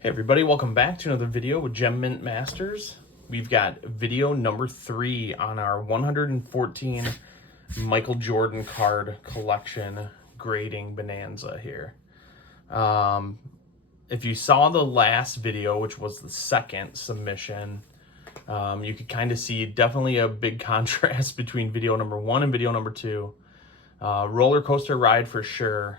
Hey everybody, welcome back to another video with Gem Mint Masters. We've got video number 3 on our 114 Michael Jordan card collection grading bonanza here. If you saw the last video, which was the second submission, you could kind of see definitely a big contrast between video number 1 and video number 2. Roller coaster ride for sure.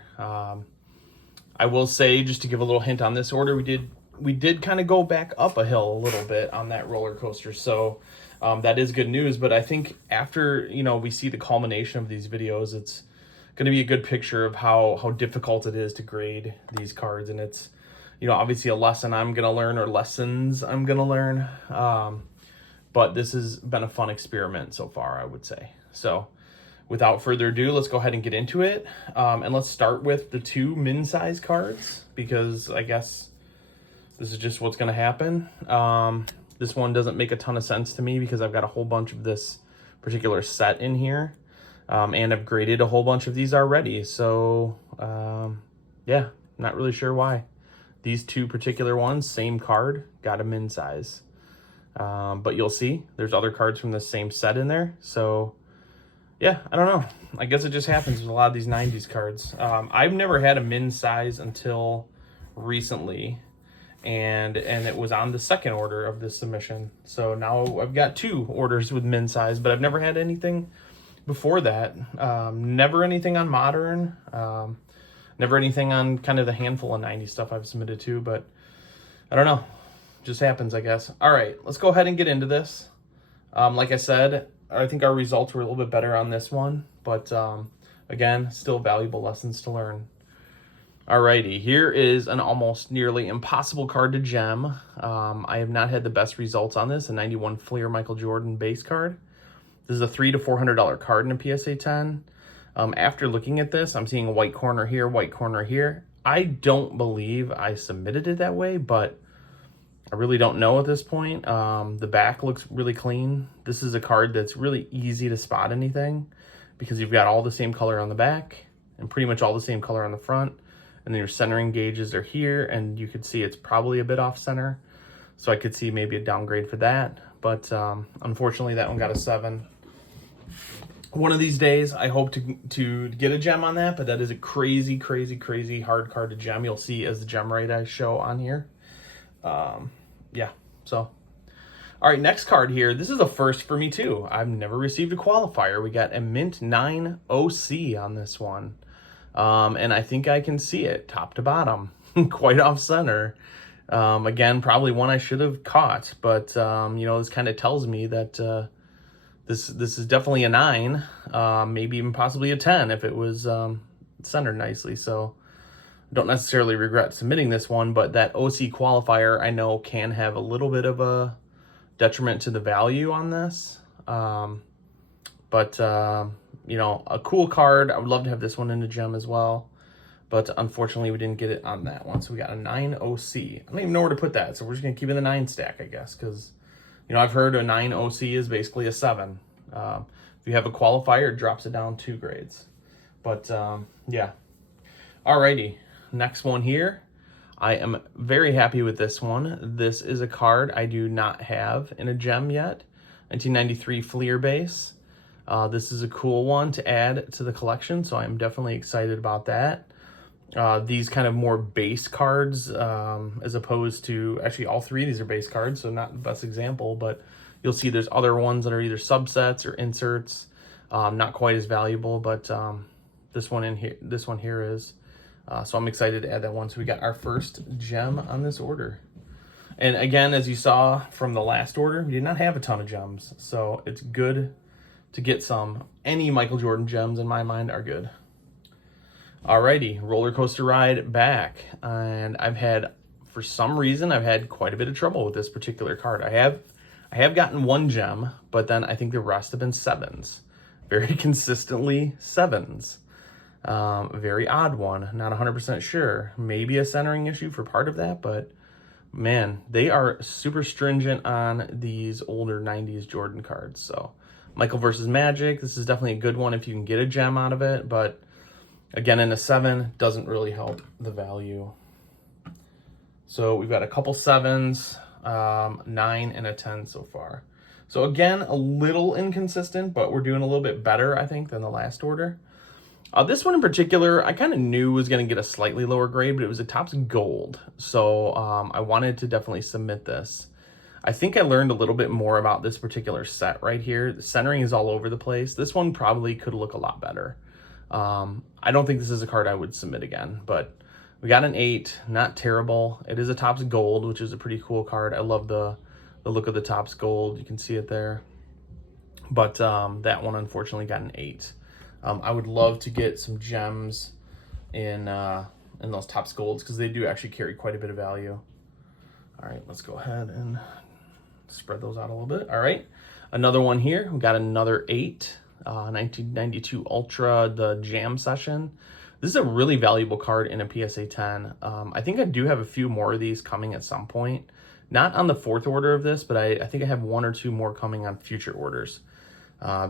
I will say, just to give a little hint on this order, we did kind of go back up a hill a little bit on that roller coaster, so that is good news. But I think after we see the culmination of these videos, it's going to be a good picture of how difficult it is to grade these cards, and it's obviously a lesson I'm going to learn, or lessons I'm going to learn. But this has been a fun experiment so far, I would say. So without further ado, let's go ahead and get into it. And let's start with the 2 min size cards, because I guess this is just what's going to happen. This one doesn't make a ton of sense to me because I've got a whole bunch of this particular set in here. And I've graded a whole bunch of these already. So, yeah, not really sure why. These 2 particular ones, same card, got a min size. But you'll see there's other cards from the same set in there. So yeah, I don't know. I guess it just happens with a lot of these 90s cards. I've never had a min size until recently, and it was on the second order of this submission. So now I've got 2 orders with min size, but I've never had anything before that. Never anything on modern. Never anything on kind of the handful of 90 stuff I've submitted to, but I don't know. Just happens, I guess. All right, let's go ahead and get into this. Like I said, I think our results were a little bit better on this one, but again, still valuable lessons to learn. Alrighty, here is an almost nearly impossible card to gem. I have not had the best results on this, a 91 Fleer Michael Jordan base card. This is a $300 to $400 card in a PSA 10. After looking at this, I'm seeing a white corner here, white corner here. I don't believe I submitted it that way, but I really don't know at this point. The back looks really clean. This is a card that's really easy to spot anything because you've got all the same color on the back and pretty much all the same color on the front. And then your centering gauges are here, and you could see it's probably a bit off center. So I could see maybe a downgrade for that. But unfortunately, that one got a 7. One of these days, I hope to get a gem on that, but that is a crazy, crazy, crazy hard card to gem. You'll see as the gem rate I show on here. Yeah, so all right, next card here. This is a first for me too. I've never received a qualifier. We got a mint 9 OC on this one, and I think I can see it top to bottom, quite off center. Again, probably one I should have caught, but this kind of tells me that this is definitely a 9, maybe even possibly a 10 if it was centered nicely. So don't necessarily regret submitting this one, but that OC qualifier I know can have a little bit of a detriment to the value on this. But a cool card. I would love to have this one in a gem as well, but unfortunately we didn't get it on that one. So we got a 9 OC. I don't even know where to put that, so we're just gonna keep it in the 9 stack, I guess, because I've heard a 9 OC is basically a 7. If you have a qualifier, it drops it down 2 grades. But yeah. Alrighty. Next one here. I am very happy with this one. This is a card I do not have in a gem yet. 1993 Fleer base. This is a cool one to add to the collection, so I'm definitely excited about that. These kind of more base cards, as opposed to, actually all 3 of these are base cards, so not the best example, but you'll see there's other ones that are either subsets or inserts. Not quite as valuable, but this one here is. So I'm excited to add that one. So we got our first gem on this order. And again, as you saw from the last order, we did not have a ton of gems. So it's good to get some. Any Michael Jordan gems in my mind are good. Alrighty, roller coaster ride back. And for some reason, I've had quite a bit of trouble with this particular card. I have gotten 1 gem, but then I think the rest have been 7s. Very consistently 7s. Very odd one, not 100% sure. Maybe a centering issue for part of that, but man, they are super stringent on these older 90s Jordan cards. So Michael versus Magic, this is definitely a good one if you can get a gem out of it, but again, in a 7, doesn't really help the value. So we've got a couple 7s, 9, and a 10 so far. So again, a little inconsistent, but we're doing a little bit better, I think, than the last order. This one in particular, I kind of knew was going to get a slightly lower grade, but it was a Topps Gold. So I wanted to definitely submit this. I think I learned a little bit more about this particular set right here. The centering is all over the place. This one probably could look a lot better. I don't think this is a card I would submit again, but we got an 8, not terrible. It is a Topps Gold, which is a pretty cool card. I love the look of the Topps Gold. You can see it there. But that one unfortunately got an 8. I would love to get some gems in those Topps Golds because they do actually carry quite a bit of value. All right, let's go ahead and spread those out a little bit. All right, another one here. We got another 8, 1992 Ultra, the Jam Session. This is a really valuable card in a PSA 10. I think I do have a few more of these coming at some point. Not on the 4th order of this, but I think I have 1 or 2 more coming on future orders.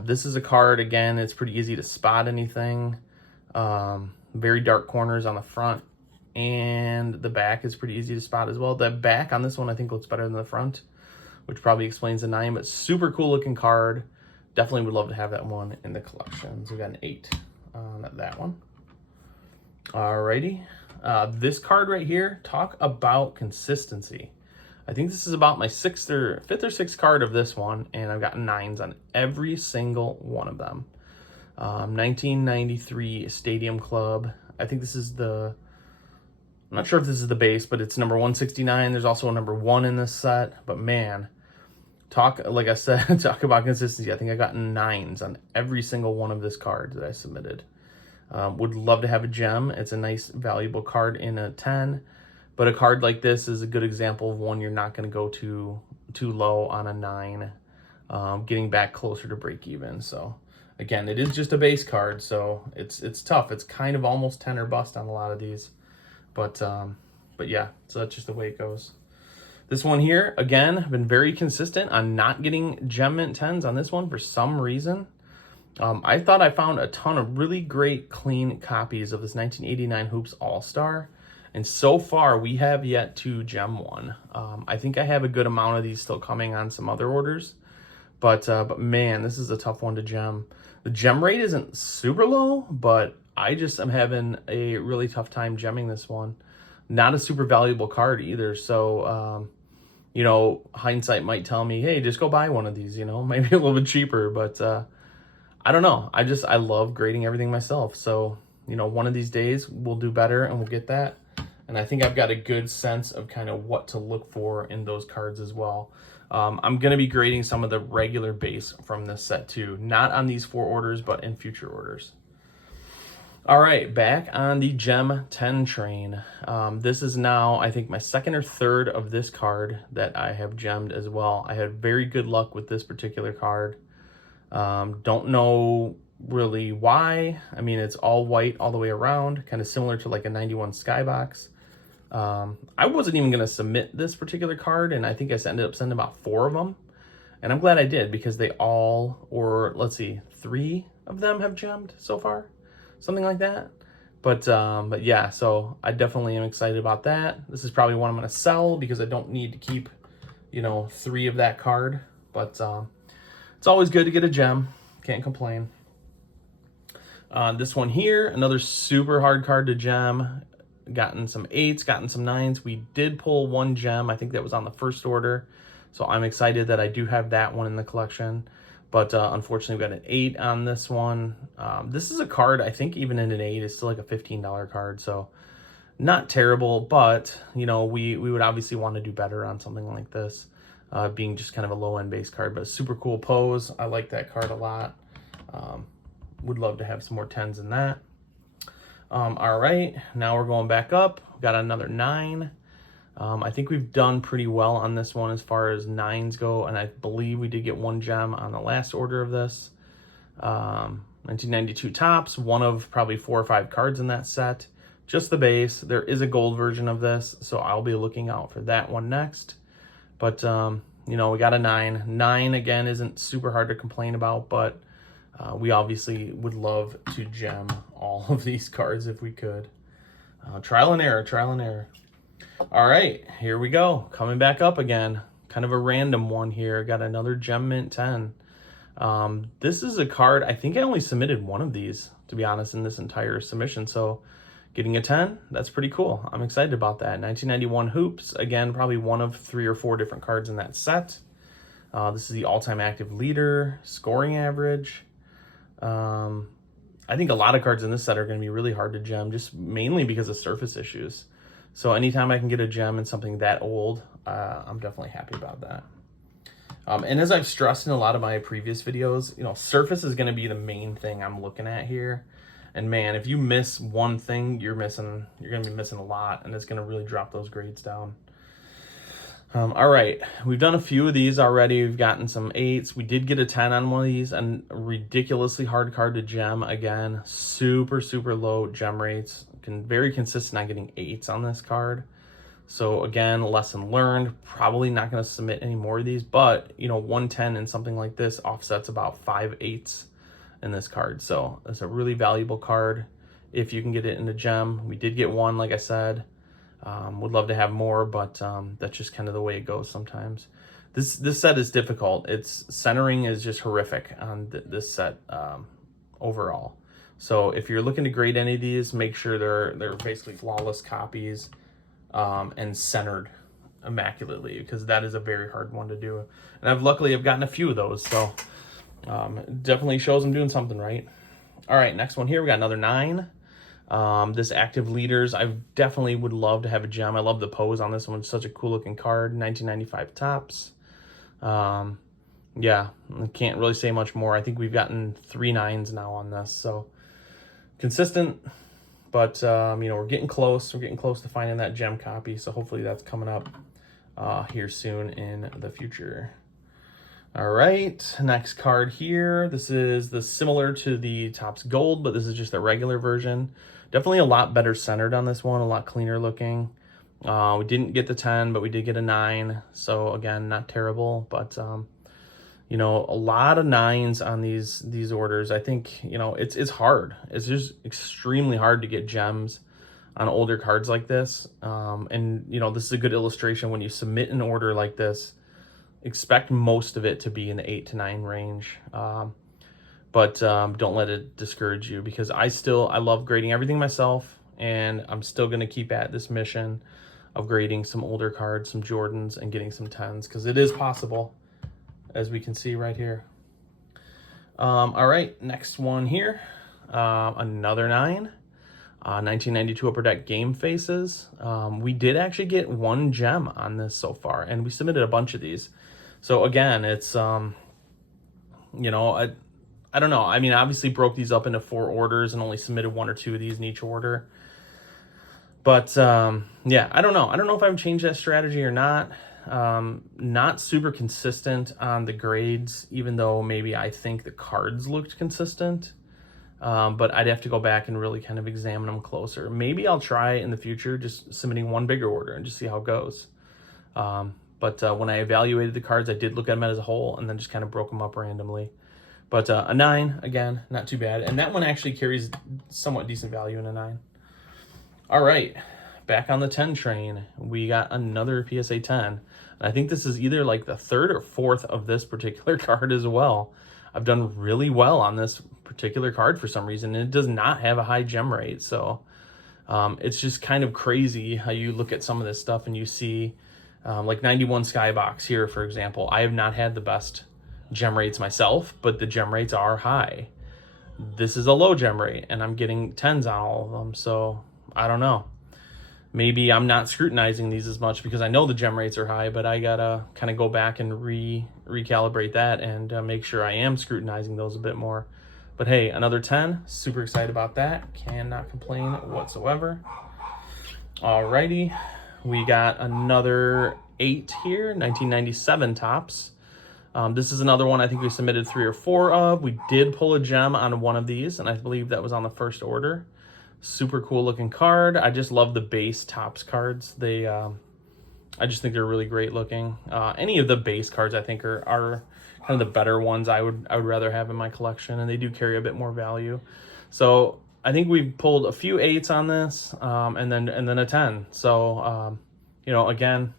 This is a card, again, it's pretty easy to spot anything. Very dark corners on the front, and the back is pretty easy to spot as well. The back on this one I think looks better than the front, which probably explains the 9, but super cool looking card. Definitely would love to have that one in the collection. So we got an 8 on that one. Alrighty, this card right here, talk about consistency. I think this is about my 5th or 6th card of this one, and I've got 9s on every single one of them. 1993 Stadium Club. I think this is I'm not sure if this is the base, but it's number 169. There's also a number 1 in this set, but man, like I said, talk about consistency. I think I got 9s on every single one of this card that I submitted. Would love to have a gem. It's a nice, valuable card in a 10. But a card like this is a good example of one you're not going to go too low on a 9, getting back closer to break even. So again, it is just a base card, so it's tough. It's kind of almost 10 or bust on a lot of these, but yeah, so that's just the way it goes. This one here, again, I've been very consistent on not getting Gem Mint 10s on this one for some reason. I thought I found a ton of really great clean copies of this 1989 Hoops All-Star. And so far, we have yet to gem one. I think I have a good amount of these still coming on some other orders. But man, this is a tough one to gem. The gem rate isn't super low, but I just am having a really tough time gemming this one. Not a super valuable card either. So, you know, hindsight might tell me, hey, just go buy one of these, you know, maybe a little bit cheaper. But I don't know. I love grading everything myself. So, you know, one of these days we'll do better and we'll get that. And I think I've got a good sense of kind of what to look for in those cards as well. I'm going to be grading some of the regular base from this set too. Not on these 4 orders, but in future orders. All right, back on the Gem 10 train. This is now, I think, my 2nd or 3rd of this card that I have gemmed as well. I had very good luck with this particular card. Don't know really why. I mean, it's all white all the way around, kind of similar to like a 91 Skybox. I wasn't even going to submit this particular card, and I think I ended up sending about 4 of them. And I'm glad I did, because they all, or let's see, 3 of them have gemmed so far. Something like that. But yeah, so I definitely am excited about that. This is probably one I'm going to sell because I don't need to keep, you know, 3 of that card. But it's always good to get a gem. Can't complain. This one here, another super hard card to gem. Gotten some 8s, gotten some 9s. We did pull 1 gem. I think that was on the 1st order. So I'm excited that I do have that one in the collection. But unfortunately, we got an 8 on this one. This is a card, I think even in an 8, is still like a $15 card. So not terrible, but, you know, we would obviously want to do better on something like this. Being just kind of a low-end base card, but super cool pose. I like that card a lot. Would love to have some more 10s in that. All right, now we're going back up. We've got another 9. I think we've done pretty well on this one as far as 9s go, and I believe we did get 1 gem on the last order of this. 1992 Topps, one of probably 4 or 5 cards in that set. Just the base. There is a gold version of this, so I'll be looking out for that one next. But, you know, we got a 9. 9, again, isn't super hard to complain about, but we obviously would love to gem all of these cards if we could. Trial and error, trial and error. All right, here we go. Coming back up again. Kind of a random one here. Got another Gem Mint 10. This is a card, I think I only submitted one of these, to be honest, in this entire submission. So getting a 10, that's pretty cool. I'm excited about that. 1991 Hoops. Again, probably one of 3 or 4 different cards in that set. This is the all-time active leader, scoring average. I think a lot of cards in this set are going to be really hard to gem, just mainly because of surface issues. So anytime I can get a gem in something that old, I'm definitely happy about that. And as I've stressed in a lot of my previous videos, you know, surface is going to be the main thing I'm looking at here. And man, if you miss one thing, you're going to be missing a lot, and it's going to really drop those grades down. All right, we've done a few of these already. We've gotten some 8s. We did get a 10 on one of these, and a ridiculously hard card to gem. Again, super, super low gem rates. Very consistent on getting 8s on this card. So again, lesson learned. Probably not going to submit any more of these, but you know, 110 in something like this offsets about 5 8s in this card. So it's a really valuable card if you can get it in a gem. We did get one, like I said. Would love to have more, but that's just kind of the way it goes sometimes. This set is difficult. Its centering is just horrific on this set overall. So if you're looking to grade any of these, make sure they're basically flawless copies and centered immaculately, because that is a very hard one to do. And luckily I've gotten a few of those, so it definitely shows I'm doing something right. All right, next one here, we got another 9. This active leaders, I definitely would love to have a gem. I love the pose on this one. It's such a cool looking card. 1995 tops. Yeah, I can't really say much more. I think we've gotten 3 9s now on this, so consistent, but you know, we're getting close. We're getting close to finding that gem copy, so hopefully that's coming up here soon in the future. All right, next card here. This is similar to the Topps Gold, but this is just a regular version. Definitely a lot better centered on this one, a lot cleaner looking. We didn't get the 10, but we did get a 9. So again, not terrible, but you know, a lot of 9s on these orders. I think, you know, it's hard. It's just extremely hard to get gems on older cards like this. And you know, this is a good illustration. When you submit an order like this, expect most of it to be in the 8 to 9 range. But don't let it discourage you, because I love grading everything myself, and I'm still going to keep at this mission of grading some older cards, some Jordans, and getting some 10s, because it is possible, as we can see right here. All right, next one here, another 9. 1992 Upper Deck Game Faces. We did actually get 1 gem on this so far, and we submitted a bunch of these. So again, it's you know, I don't know. I mean, obviously broke these up into 4 orders and only submitted 1 or 2 of these in each order. But yeah, I don't know. I don't know if I've changed that strategy or not. Not super consistent on the grades, even though maybe I think the cards looked consistent. But I'd have to go back and really kind of examine them closer. Maybe I'll try in the future just submitting 1 bigger order and just see how it goes. But when I evaluated the cards, I did look at them as a whole and then just kind of broke them up randomly. But a 9, again, not too bad. And that one actually carries somewhat decent value in a 9. All right, back on the 10 train. We got another PSA 10. And I think this is either like the 3rd or 4th of this particular card as well. I've done really well on this particular card for some reason, and it does not have a high gem rate. So it's just kind of crazy how you look at some of this stuff and you see like 91 Skybox here, for example. I have not had the best gem rates myself, but the gem rates are high. This is a low gem rate, and I'm getting 10s on all of them. So I don't know. Maybe I'm not scrutinizing these as much because I know the gem rates are high, but I gotta kind of go back and recalibrate that and make sure I am scrutinizing those a bit more. But hey, another 10, super excited about that. Cannot complain whatsoever. Alrighty, we got another 8 here, 1997 Topps. This is another one I think we submitted 3 or 4 of. We did pull a gem on one of these, and I believe that was on the first order. Super cool looking card. I just love the base Topps cards. They, I just think they're really great looking. Any of the base cards I think are kind of the better ones I would rather have in my collection, and they do carry a bit more value. So I think we've pulled a few 8s on this, and then a 10. So you know, again,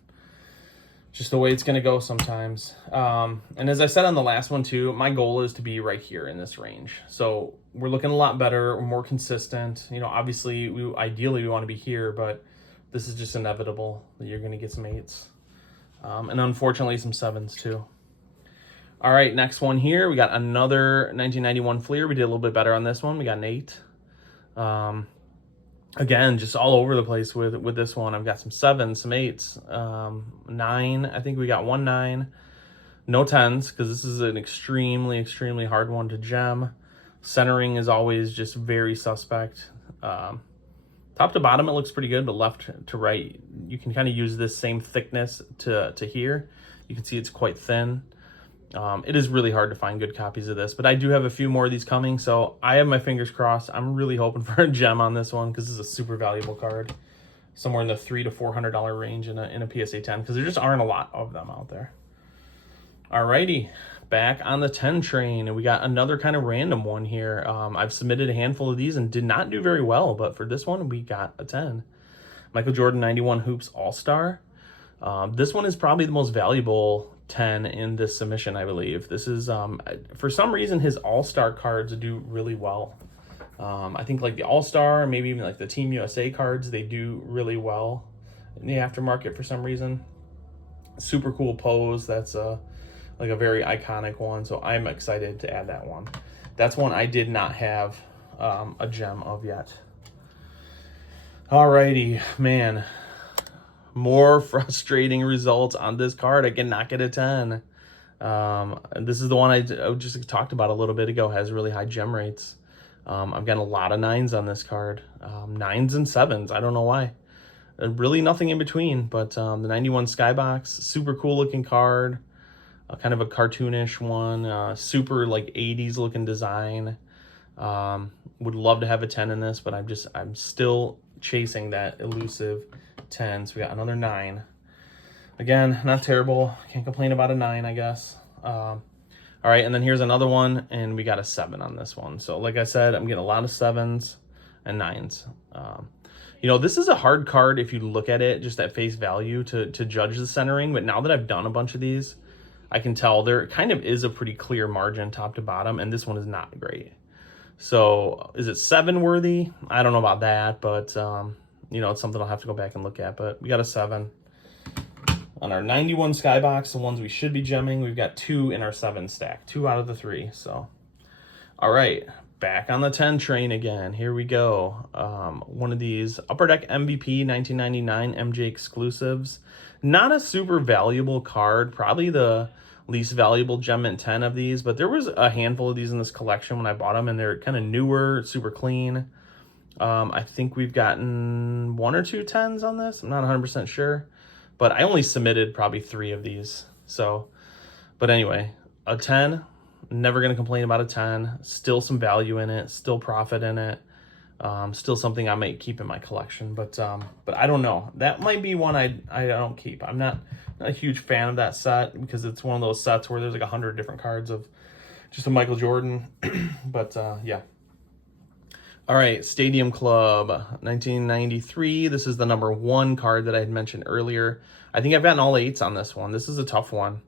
just the way it's going to go sometimes. And as I said on the last one too, my goal is to be right here in this range. So we're looking a lot better. We're more consistent. You know, obviously, ideally we want to be here, but this is just inevitable that you're going to get some 8s. And unfortunately, some 7s too. All right, next one here. We got another 1991 Fleer. We did a little bit better on this one. We got an 8. Again, just all over the place with this one. I've got some 7s, some 8s, 9. I think we got 1 9. No 10s, because this is an extremely, extremely hard one to gem. Centering is always just very suspect. Top to bottom, it looks pretty good, but left to right, you can kind of use this same thickness to here. You can see it's quite thin. It is really hard to find good copies of this, but I do have a few more of these coming, so I have my fingers crossed. I'm really hoping for a gem on this one because this is a super valuable card, somewhere in the $300 to $400 range in a PSA 10, because there just aren't a lot of them out there. Alrighty, back on the 10 train, and we got another kind of random one here. I've submitted a handful of these and did not do very well, but for this one, we got a 10. Michael Jordan 91 Hoops All-Star. This one is probably the most valuable 10 in this submission, I believe. This is, for some reason, his All-Star cards do really well. I think like the All-Star, maybe even like the Team USA cards, they do really well in the aftermarket for some reason. Super cool pose. That's like a very iconic one, so I'm excited to add that one. That's one I did not have a gem of yet. Alrighty, man. More frustrating results on this card. I cannot get a 10. And this is the one I just talked about a little bit ago. Has really high gem rates. I've got a lot of 9s on this card. 9s and 7s. I don't know why. Really nothing in between. But the 91 Skybox, super cool looking card. Kind of a cartoonish one. Super like 80s looking design. Would love to have a 10 in this, but I'm still chasing that elusive 10. So we got another 9. Again, not terrible. Can't complain about a 9, I guess. All right, and then here's another one, and we got a 7 on this one. So like I said, I'm getting a lot of 7s and 9s. You know, this is a hard card if you look at it just at face value to judge the centering, but now that I've done a bunch of these, I can tell there kind of is a pretty clear margin top to bottom, and this one is not great. So is it 7 worthy? I don't know about that, but you know, it's something I'll have to go back and look at, but we got a 7. On our 91 Skybox, the ones we should be gemming, we've got 2 in our 7 stack, 2 out of the 3. So, all right, back on the 10 train again. Here we go. One of these Upper Deck MVP 1999 MJ exclusives. Not a super valuable card, probably the least valuable gem mint 10 of these, but there was a handful of these in this collection when I bought them, and they're kind of newer, super clean. I think we've gotten 1 or 2 10s on this. I'm not 100% sure, but I only submitted probably 3 of these. So, but anyway, a 10, never going to complain about a 10. Still some value in it, still profit in it. Still something I might keep in my collection, but I don't know. That might be one I don't keep. I'm not a huge fan of that set because it's one of those sets where there's like 100 different cards of just a Michael Jordan. But yeah. All right, Stadium Club 1993. This is the number 1 card that I had mentioned earlier. I think I've gotten all 8s on this one. This is a tough one.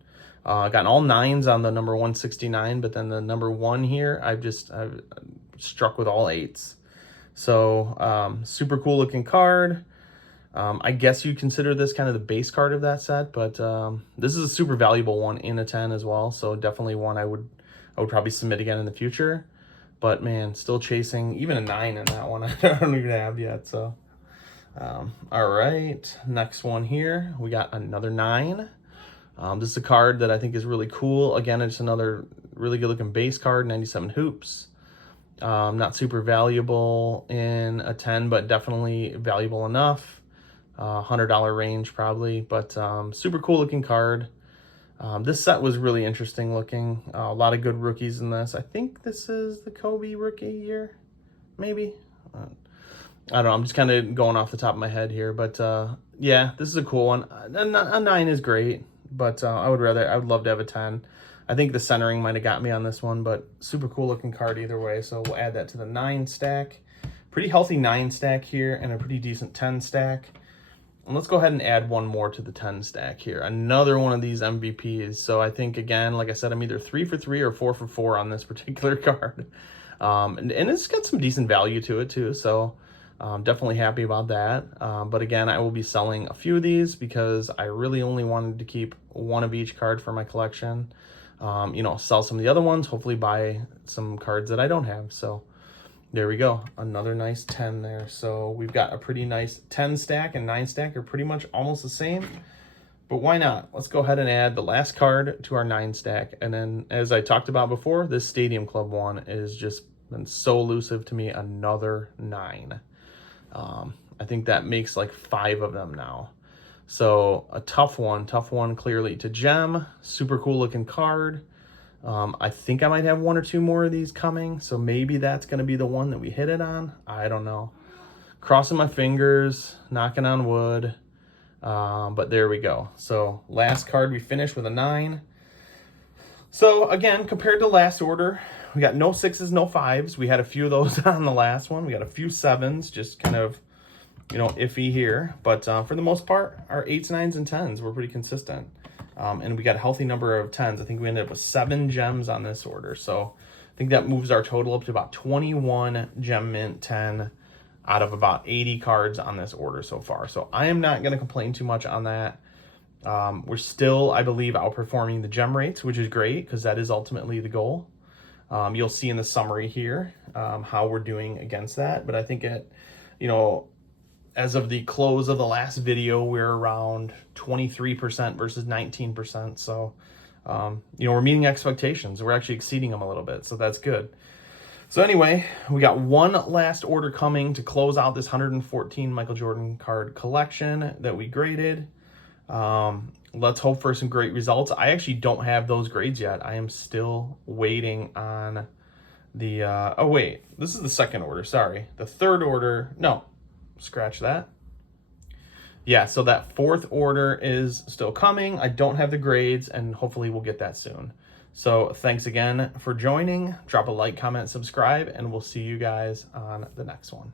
I've gotten all 9s on the number 169, but then the number 1 here, I've struck with all 8s. So super cool looking card. I guess you consider this kind of the base card of that set, but this is a super valuable one in a 10 as well. So definitely one I would probably submit again in the future. But man, still chasing even a 9 in that one. I don't even have yet. So all right, next one here, we got another 9. This is a card that I think is really cool. Again, it's another really good looking base card, 97 Hoops. Not super valuable in a 10, but definitely valuable enough. $100 range probably, but super cool looking card. This set was really interesting looking. A lot of good rookies in this. I think this is the Kobe rookie year, maybe. I don't know. I'm just kind of going off the top of my head here, but yeah, this is a cool one. A 9 is great, but I would love to have a 10. I think the centering might have got me on this one, but super cool looking card either way. So we'll add that to the 9 stack. Pretty healthy 9 stack here and a pretty decent 10 stack. And let's go ahead and add one more to the 10 stack here. Another one of these MVPs. So I think, again, like I said, I'm either 3 for 3 or 4 for 4 on this particular card. And it's got some decent value to it too. So definitely happy about that. But again, I will be selling a few of these because I really only wanted to keep one of each card for my collection. Sell some of the other ones, hopefully buy some cards that I don't have. So there we go. Another nice 10 there. So we've got a pretty nice 10 stack and 9 stack are pretty much almost the same. But why not? Let's go ahead and add the last card to our 9 stack. And then, as I talked about before, this Stadium Club one is just been so elusive to me. Another 9. I think that makes like 5 of them now. So a tough one clearly to gem. Super cool looking card. I think I might have 1 or 2 more of these coming, so maybe that's going to be the one that we hit it on. I don't know. Crossing my fingers, knocking on wood, but there we go. So last card we finished with a 9. So again, compared to last order, we got no 6s, no 5s. We had a few of those on the last one. We got a few 7s, just kind of, iffy here. But for the most part, our 8s, 9s, and 10s were pretty consistent. And we got a healthy number of 10s. I think we ended up with 7 gems on this order. So I think that moves our total up to about 21 gem mint 10 out of about 80 cards on this order so far. So I am not going to complain too much on that. We're still, I believe, outperforming the gem rates, which is great because that is ultimately the goal. You'll see in the summary here how we're doing against that. But I think as of the close of the last video, we're around 23% versus 19%. So, we're meeting expectations. We're actually exceeding them a little bit. So that's good. So anyway, we got one last order coming to close out this 114 Michael Jordan card collection that we graded. Let's hope for some great results. I actually don't have those grades yet. I am still waiting on the, oh wait, this is the second order. Sorry. The third order. No. Scratch that. Yeah, so that 4th order is still coming. I don't have the grades, and hopefully we'll get that soon. So thanks again for joining. Drop a like, comment, subscribe, and we'll see you guys on the next one.